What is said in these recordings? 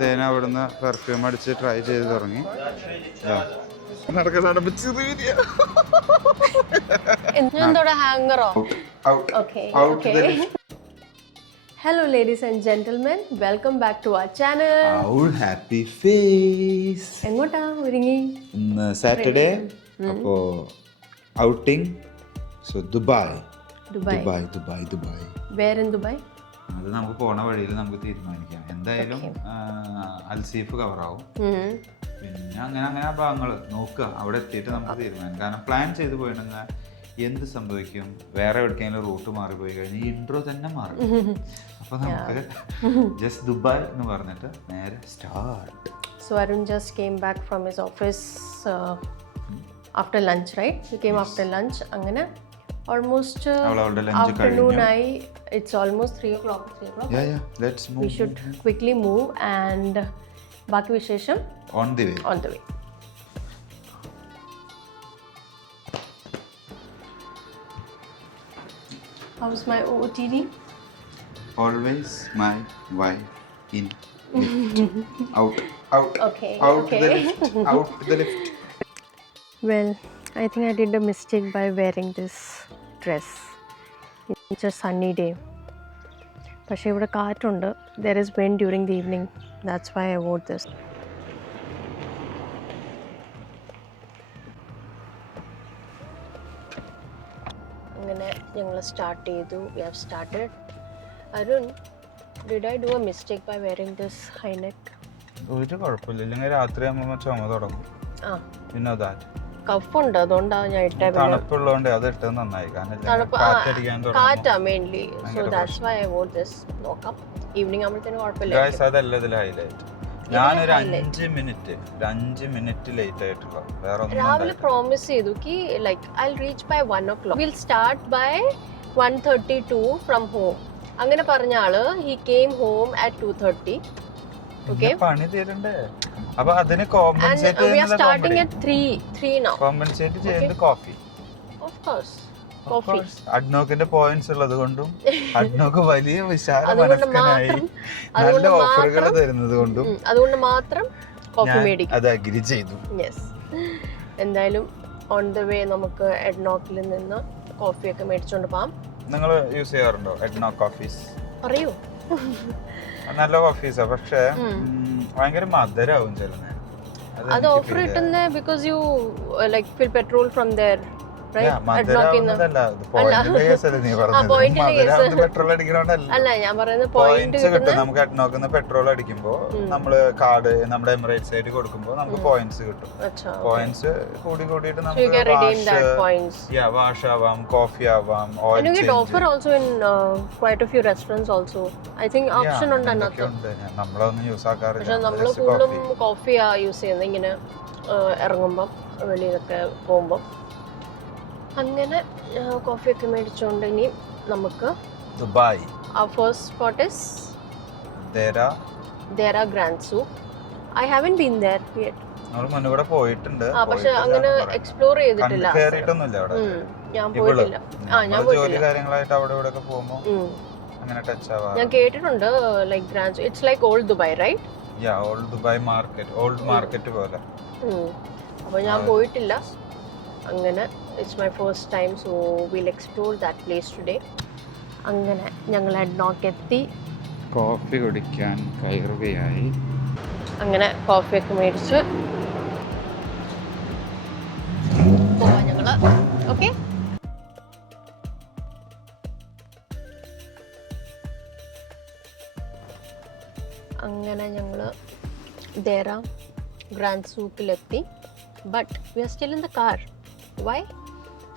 ദേന അവിടുന്ന് പെർഫ്യൂം അടിച്ച് ട്രൈ ചെയ്ത് തുടങ്ങി. Hello ladies and gentlemen, welcome back to our channel. Our happy face. എങ്ങോട്ടാ ഒരുങ്ങി? ഇന്ന് സാറ്റർഡേ, അപ്പോ outing. So Dubai. Where in Dubai? അത് നമുക്ക് പോണ വഴിയിൽ നമുക്ക് തീരുമാനിക്കാം. എന്തായാലും അൽസീഫ് കവറാവും. പിന്നെ അങ്ങനെ ആ ഭാഗങ്ങൾ നോക്കുക, അവിടെ എത്തിയിട്ട് നമുക്ക് തീരുമാനിക്കാം. കാരണം പ്ലാൻ ചെയ്ത് പോയിട്ടുണ്ടെങ്കിൽ എന്ത് സംഭവിക്കും, വേറെ എവിടേക്കെങ്കിലും റൂട്ട് മാറിപ്പോയി കഴിഞ്ഞാൽ ഈ ഇൻട്രോ തന്നെ മാറും. അപ്പൊ നമുക്ക് ജസ്റ്റ് ദുബായ് എന്ന് പറഞ്ഞിട്ട് നേരെ start. So Arun just came back from his office after lunch, right? He came after lunch. അങ്ങനെ almost afternoon it's almost 3 o'clock. Yeah, let's move. We should quickly move and ബാക്കി വിശേഷം on the way. How's my OOTD? Always my wife in lift. out Okay. the lift, out the lift. Well, I think I did a mistake by wearing this dress. It's a sunny day. പക്ഷേ ഇവിടെ കാറ്റുണ്ട്. There is wind during the evening. That's why I wore this. അങ്ങനെ ഞങ്ങൾ start ചെയ്തു. We have started. Arun, did I do a mistake by wearing this high neck? ഒരു കുഴപ്പമില്ല. ഇല്ലെങ്കിൽ രാത്രി ആകുമ്പോൾ ചുമ തുടങ്ങും. പിന്നെ കഫുണ്ട്, അതുകൊണ്ടാണ് ഞാൻ ഇട്ടേ. തണുപ്പുള്ളതുകൊണ്ട് അത് ഇട്ടത് നന്നായി. കാറ്റാ mainly. So that's why I wore this. നോക്കാം ഈവനിങ് ആകുമ്പോഴത്തേനും കുഴപ്പമില്ല. ഗയ്സ്, അതല്ല ഇതിൽ ഹൈലൈറ്റ്. ഞാനൊരു 5 മിനിറ്റ് ലേറ്റ് ആയിട്ടുള്ള വേറെ ഒന്നും. രാവിലെ പ്രോമിസ് ചെയ്തു കി like I will reach by 1 o'clock. Will start by 1:32 from home. അങ്ങനെ പറഞ്ഞ ആള് he came home at 2:30. Okay, പണി തീരണ്ടേ? അപ്പൊ അതിനെ compensate we are starting at 3 now. Compensate ചെയ്യുന്നത് കോഫി. Of course, coffee. അഡ്നോക്കിന്റെ പോയിന്റ്സ് ഉള്ളത് കൊണ്ടും അഡ്നോക്ക് വലിയ വിശാല മനസ്കനായി നല്ല ഓഫറുകൾ തരുന്നത് കൊണ്ടും അതുകൊണ്ട് മാത്രം കോഫി മേടിക്കും. അത് അഗ്രി ചെയ്തു. യെസ്, എന്തായാലും ഓൺ ദ വേ നമുക്ക് എഡ്നോക്കിൽ നിന്ന് കോഫി ഒക്കെ മേടിച്ചോണ്ട് പോവാം. നിങ്ങൾ യൂസ് ചെയ്യാറുണ്ടോ എഡ്നോക്ക് കോഫീസ്? പറയൂ. നല്ല കോഫീസാ, പക്ഷേ ഭയങ്കര മധുരാവും ചില നേരം. അത് ഓഫർ കിട്ടുന്ന because you like fill petrol from there. അല്ല, ഞാൻ പറയുന്നത് പോയിന്റ്സ് കിട്ടും. നമുക്ക് അഡ്നോക്കിന്ന് പെട്രോൾ അടിക്കുമ്പോ നമ്മള് കാർഡ് നമ്മുടെ എമിറേറ്റ്സ് ആയിട്ട് കൊടുക്കുമ്പോ നമുക്ക് പോയിന്റ്സ് കിട്ടും. പോയിന്റ്സ് കൂടിയിട്ട് നമുക്ക് വാഷ് ആവാം, കോഫി ആവാം, oil offer also in quite A few restaurants also. I think option ഉണ്ട് അതിനകത്ത്. നമ്മളൊന്നും യൂസ് ആക്കാറില്ല. പക്ഷെ നമ്മള് കൂടുതലും കോഫിയാ യൂസ് ചെയ്യുന്നത് ഇങ്ങനെ ഇറങ്ങുമ്പം വെളിയിലൊക്കെ പോകുമ്പോൾ. അങ്ങനെ കോഫിയൊക്കെ മേടിച്ചോണ്ട് ഇനി നമുക്ക് Dubai. Our first spot is Dera Grand Souk. I haven't been there yet. നമ്മൾ മുന്നേ പോയിട്ടുണ്ട്. പക്ഷെ അങ്ങനെ എക്സ്പ്ലോർ ചെയ്തിട്ടില്ല. കേറിയിട്ടൊന്നുമില്ല അവിടെ. ഞാൻ പോയിട്ടില്ല. ഞാൻ ജോലി കാര്യങ്ങളായിട്ട് അവിടെ ഇവിടെ ഒക്കെ പോകുമ്പോൾ അങ്ങനെ ടച്ച് ആവാ. ഞാൻ കേട്ടിട്ടുണ്ട് like grand souk. It's like old Dubai, right? Yeah, old Dubai market, old market പോലെ. അപ്പോൾ ഞാൻ പോയിട്ടില്ല. അങ്ങനെ it's my first time, so will explore that place today. അങ്ങനെ ഞങ്ങൾ എഡ്നോക്ക് എത്തി, കോഫി കുടിക്കാൻ കയറുകയായി. അങ്ങനെ കോഫിയൊക്കെ മേടിച്ച് പോവാം ഞങ്ങൾ. ഓക്കെ, അങ്ങനെ ഞങ്ങൾ ദേറ ഗ്രാൻഡ് സൂക്കിലെത്തി. But we are still in the car. Why?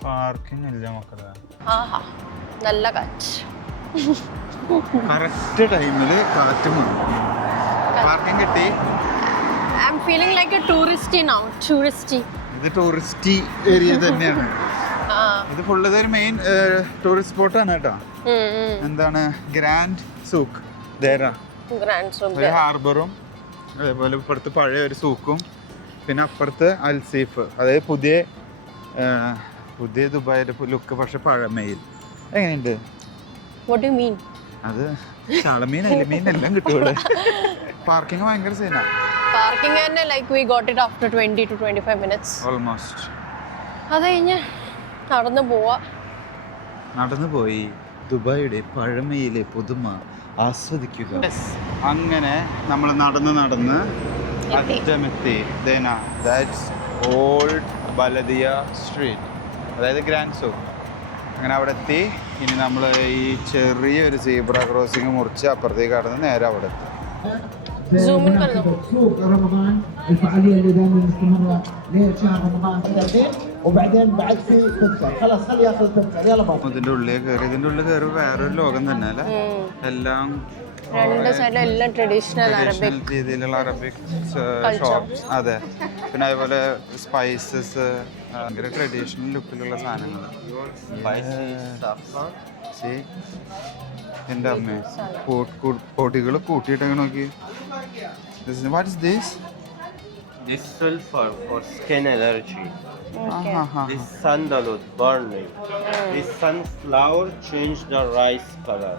Parking ഇല്ല മക്കളെ. ആഹാ, നല്ല കാറ്റ്. കറക്റ്റ് ടൈമില് കാറ്റും പാർക്കിംഗ് കിട്ടി. I am feeling like a touristy now. Touristy. ഇത് ടൂറിസ്റ്റ് ഏരിയ തന്നെയാണ്. ഇത് ഫുള്ള് ഒരു മെയിൻ ടൂറിസ്റ്റ് സ്പോട്ടാണ് കേട്ടോ. എന്താണ് grand souk Deira. Grand souk, ഒരു ഹാർബറും അതേപോലെ ഇപ്പുറത്ത് പഴയ ഒരു സൂക്കും, പിന്നെ അപ്പുറത്ത് അൽസീഫ്. അതായത് പുതിയ ദുബായിയുടെ ലുക്ക്, പക്ഷെ പഴമയിൽ. എങ്ങനെയുണ്ട്? What do you mean? അത് ചാളമീൻ, അയിലമീൻ എല്ലാം കിട്ടുള്ളൂ. പാർക്കിംഗ് ഭയങ്കര സീനാ. പാർക്കിംഗ് തന്നെ like we got it after 20 to 25 minutes. Almost. അത് കഴിഞ്ഞ് നടന്നു പോവാ. നടന്നു പോയി ദുബായിയുടെ പഴമയിലെ പുതുമ ആസ്വദിക്കുക. അങ്ങനെ നമ്മൾ നടന്ന് അറ്റമെത്തി. ദാറ്റ്സ് ഓൾഡ് ബലദിയ സ്ട്രീറ്റ്, അതായത് ഗ്രാൻഡ് സൂക്ക്. അങ്ങനെ അവിടെ എത്തി. ഇനി നമ്മൾ ഈ ചെറിയൊരു സീബ്ര ക്രോസിങ് മുറിച്ച് അപ്പുറത്തേക്ക് കടന്ന് നേരെ അവിടെ എത്തി. زوم in कर दो. سوق رمضان الفعاليه اللي دائما مستمره لشهر رمضان سنتين وبعدين بعد في تذكر خلاص خلي ياخذ تذكر يلا بابا. ഇതിന്റെ ഉള്ളിൽ കയറി വേറൊരു ലോകം തന്നെ അല്ലേ. എല്ലാം രണ്ട് സൈഡിലും എല്ലാം ട്രഡീഷണൽ അറബിക് രീതിയിലുള്ള അറബിക് ഷോപ്സ്. അതെ, പിന്നെ അതുപോലെ സ്പൈസസ്, ഭയങ്കര ട്രഡീഷണൽ ലുക്കിലുള്ള സാധനങ്ങൾ. എൻ്റെ അമ്മേ, പൊടികൾ കൂട്ടിയിട്ടൊക്കെ നോക്കി. What is this? This sulfur for skin allergy. Okay. This sandalwood burning. This sunflower change the rice color.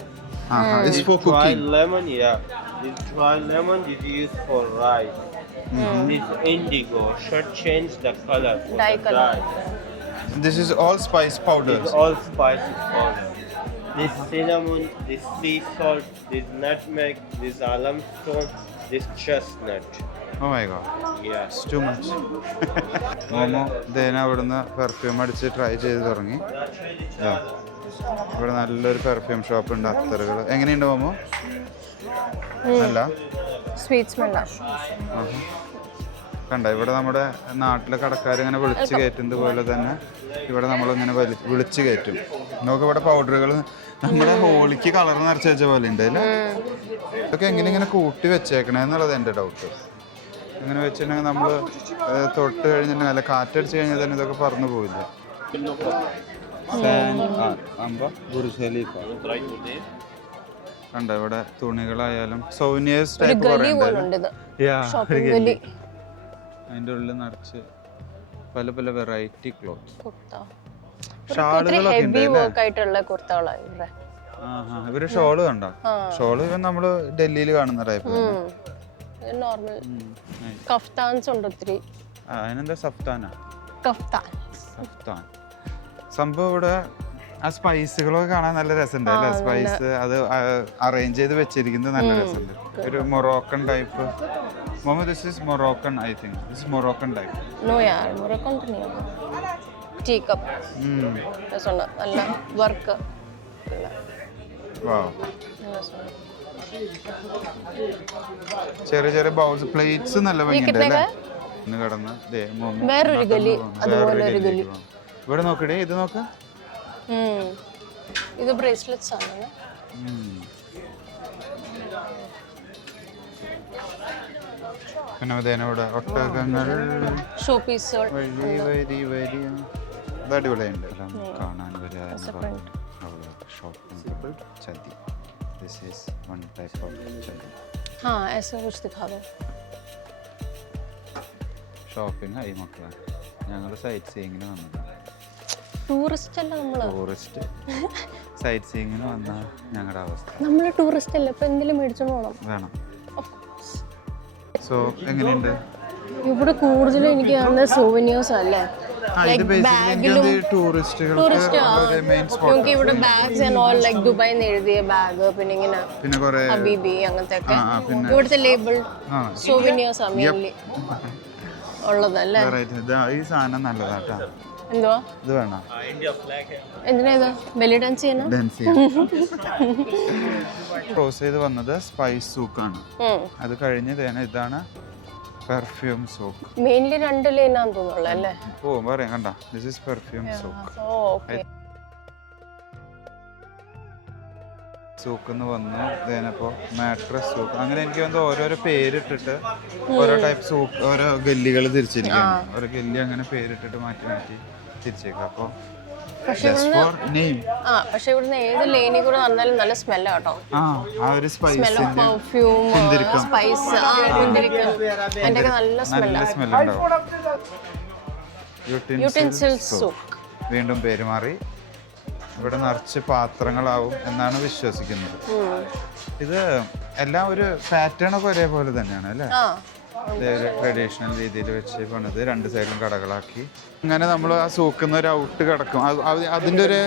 It's This for dry cooking. lemon, yeah. This dry lemon is used for rice. This indigo should change the color for Dye the color. dye. This is all spice powders. This all spices powder. This cinnamon, this sea salt, this nutmeg, this alam stone, this chestnut. Oh my god, Yeah. it's too much. മോമോ ദേന അവിടുന്ന് perfume അടിച്ച് try ചെയ്ത് തുടങ്ങി. ഇവിടെ നല്ലൊരു perfume shop ഉണ്ട്, അത്തറുകൾ. എങ്ങനെയുണ്ട് മോമോ? അല്ല സ്വീറ്റ് സ്മെല്ല. കണ്ട, ഇവിടെ നമ്മുടെ നാട്ടിലെ കടക്കാർ ഇങ്ങനെ വിളിച്ച് കയറ്റുന്നത് പോലെ തന്നെ ഇവിടെ നമ്മളിങ്ങനെ വിളിച്ച് കയറ്റും. നമുക്ക് ഇവിടെ പൗഡറുകൾ നമ്മുടെ ഹോളിക്ക് കളർ നിറച്ച് വെച്ച പോലെ ഉണ്ട് അല്ലേ. ഇതൊക്കെ എങ്ങനെ കൂട്ടി വെച്ചേക്കണേ എന്നുള്ളത് എൻ്റെ ഡൗട്ട്. ഇങ്ങനെ വെച്ചിട്ടുണ്ടെങ്കിൽ നമ്മൾ തൊട്ട് കഴിഞ്ഞിട്ടുണ്ടെങ്കിൽ അല്ല കാറ്റടിച്ച് കഴിഞ്ഞാൽ തന്നെ ഇതൊക്കെ പറന്നു പോവില്ല. കണ്ട, ഇവിടെ തുണികളായാലും സോനിയേഴ്സ് ടൈപ്പ് കുറേ ഉണ്ട്. അതിൻ്റെ ഉള്ളിൽ നിറച്ച് പല പല വെറൈറ്റി ക്ലോത്ത് ഷാളുകളൊക്കെ ഉണ്ട്. ഇവര് ഷോള് കണ്ട, ഷോള് ഇവൻ നമ്മള് ഡൽഹിയിൽ കാണുന്ന ടൈപ്പ്. നോർമൽ കഫ്താൻസ് ഉണ്ട് ഒത്തിരി. അതിനെന്താ സഫ്താനാ? കഫ്താൻ. സംഭവം ഇവിടെ ആ സ്പൈസുകളൊക്കെ കാണാൻ നല്ല രസമുണ്ട് അല്ലേ. സ്പൈസ് അത് അറേഞ്ച് ചെയ്ത് വെച്ചിരിക്കുന്നത് നല്ല രസമുണ്ട്. ഒരു Moroccan type. Mama, this is Moroccan, I think. This is Moroccan type. No yaar, Moroccan to nahi hai. Teacup. Nasona alla work. Wow. ചെറിയ ബൗൾസ്, പ്ലേറ്റ്സ് നല്ല ഭംഗിയുണ്ട് അല്ലേ. ഇന്ന് കിടന്ന് വേറൊരു ഗലി, അതുപോലെ ഒരു ഗലി. ഇവിടെ നോക്കടേ, ഇത് നോക്ക. ഇത് ബ്രേസ്ലെറ്റ്സ് ആണ്. പിന്നെ ഇവിടെ ഒട്ടകങ്ങൾ, ഷോ പീസുകൾ വരി അത് അടിപൊളിയുണ്ട്. കാണാൻ വരിക. ചതി. This is one type of chadi. हाँ ऐसा कुछ दिखा दो. ഷോപ്പിംഗ് ആയി മക്കളെ. ഞങ്ങൾ സൈറ്റ് സീയിങ്ങിന് വന്നതാണ്. ടൂറിസ്റ്റ് അല്ല നമ്മള്. ടൂറിസ്റ്റ് സൈറ്റ് സീയിങ്ങിന് വന്ന ഞങ്ങളുടെ അവസ്ഥ. നമ്മള് ടൂറിസ്റ്റ് അല്ല, ഇപ്പൊ എന്തെങ്കിലും മേടിച്ചോണ്ട് പോകണം. വേണം. സോ എങ്ങനെയുണ്ട് ഇവിടെ കൂടുതലും എനിക്ക് കാണുന്ന സോവനിയേഴ്സ് അല്ലേ. ഇവിടെ ബാഗ്സ് ആൻഡ് ഓൾ ലൈക് ദുബായിൽ നിന്ന് എഴുതിയ ബാഗ്, പിന്നെ ഇങ്ങനെ ഹബീബി അങ്ങനത്തെ ഒക്കെ ഇവിടുത്തെ ലേബിൾ സോവനിയേഴ്സ് ആണ് മെയിൻലി ഉള്ളതല്ലേ. ഈ സാധനം നല്ലതാട്ടാ. എന്തുവാ ഇത് വേണം? എന്തിനാ ഇത്? ബെല്ലി ഡാൻസ് ചെയ്യണം. ക്രോസ് ചെയ്ത് വന്നത് സ്പൈസ് സൂക്കാണ്. അത് കഴിഞ്ഞ് ഇതാണ് പെർഫ്യൂം സൂക്ക്. മെയിൻലി രണ്ട് ലൈനാന്ന് തോന്നുന്നു അല്ലേ. ഓ പറയാം, കണ്ട, ദിസ് ഈസ് പെർഫ്യൂം സൂക്ക്. സൂക്കെന്ന് വന്നു. ഇതേനപ്പോ മാട്രസ് സൂക്ക്. അങ്ങനെ എനിക്ക് വന്ന് ഓരോരോ പേരിട്ടിട്ട് ഓരോ ടൈപ്പ് സൂക്ക്, ഓരോ ഗല്ലികൾ തിരിച്ചിരിക്കുകയാണ്. ഓരോ ഗല്ലി അങ്ങനെ പേരിട്ടിട്ട് മാറ്റി തിരിച്ചേക്കാം. അപ്പോൾ പക്ഷെ ഇവിടുന്ന് ഏത് ലൈനിൽ കൂടെ നടന്നാലും നല്ല സ്മെല്ലാ കേട്ടോ. ആ ഒരു സ്മെൽ ഓഫ് പെർഫ്യൂം, സ്പൈസ്, അതിന്റെ നല്ല സ്മെല്ലുണ്ടാവും. യൂട്ടൻസിൽസ് സൂക്ക് വീണ്ടും പേര് മാറി. ഇവിടെ നിറച്ച് പാത്രങ്ങളാവും എന്നാണ് വിശ്വസിക്കുന്നത്. ഇത് എല്ലാം ഒരു പാറ്റേൺ ഒക്കെ ഒരേപോലെ തന്നെയാണ് അല്ലേ? ട്രഡീഷണൽ രീതിയിൽ വെച്ച് പണിത് 2 സൈഡിലും കടകളാക്കി. അങ്ങനെ നമ്മൾ ആ സൂക്കുന്ന ഒരു ഔട്ട് കിടക്കും. അതിൻ്റെ ഒരു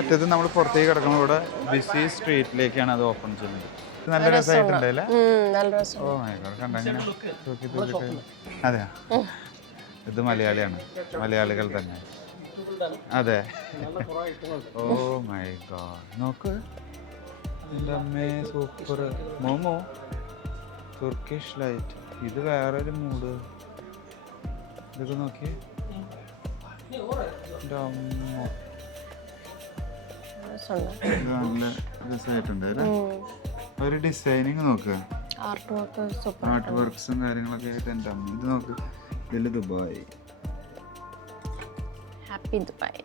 അറ്റത്ത് നമ്മൾ പുറത്തേക്ക് കിടക്കുമ്പോൾ ഇവിടെ ബിസി സ്ട്രീറ്റിലേക്കാണ് അത് ഓപ്പൺ ചെയ്യുന്നത്. നല്ല രസമായിട്ടുണ്ടല്ലേ? ഓ മൈ ഗോഡ്, കണ്ടങ്ങനെ അതെയാ, ഇത് മലയാളിയാണ്, മലയാളികൾ തന്നെ. അതെ. ഓ മൈ ഗോഡ്, നോക്ക് എൻ്റെ അമ്മേ, സൂപ്പർ. മോമോ തുർക്കിഷ് ലൈറ്റ്, ഇത് വേറൊരു മൂഡ്. ഇതൊക്കെ നോക്കി, എൻ്റെ അമ്മ, ഇത് നല്ല രസമായിട്ടുണ്ട് അല്ലേ? ഒരു ഡിസൈനിങ് നോക്ക്, ആർട്ട് വർക്ക്സും കാര്യങ്ങളൊക്കെ ആയിട്ട്. എൻ്റെ അമ്മ, ഇത് നോക്ക്, ഇതിൽ ദുബായ്, ഹാപ്പി ദുബായ്.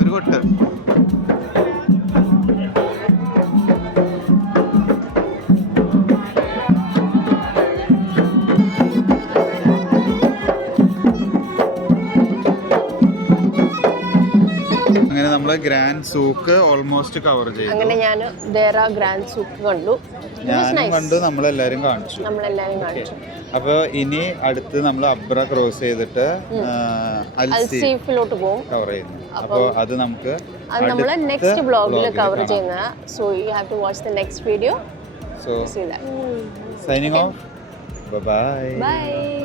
ഒരു കൊട്ട്. അങ്ങനെ നമ്മള് ഗ്രാൻഡ് സൂക്ക് ഓൾമോസ്റ്റ് കവർ ചെയ്തു. അങ്ങനെ ഞാൻ ദേറ ഗ്രാൻഡ് സൂക്ക് കണ്ടു, ഞാനും കണ്ടു, നമ്മളെല്ലാരും കാണിച്ചു. അപ്പൊ ഇനി അടുത്ത് നമ്മൾ അബ്ര ക്രോസ് ചെയ്തിട്ട് അൽസീഫിലോട്ട് പോകും, കവർ ചെയ്യുന്നു. അപ്പോൾ അത് നമുക്ക് നമ്മൾ നെക്സ്റ്റ് വ്ലോഗിൽ കവർ ചെയ്യുന്നത്. So you have to watch the next video. So signing off, bye. By.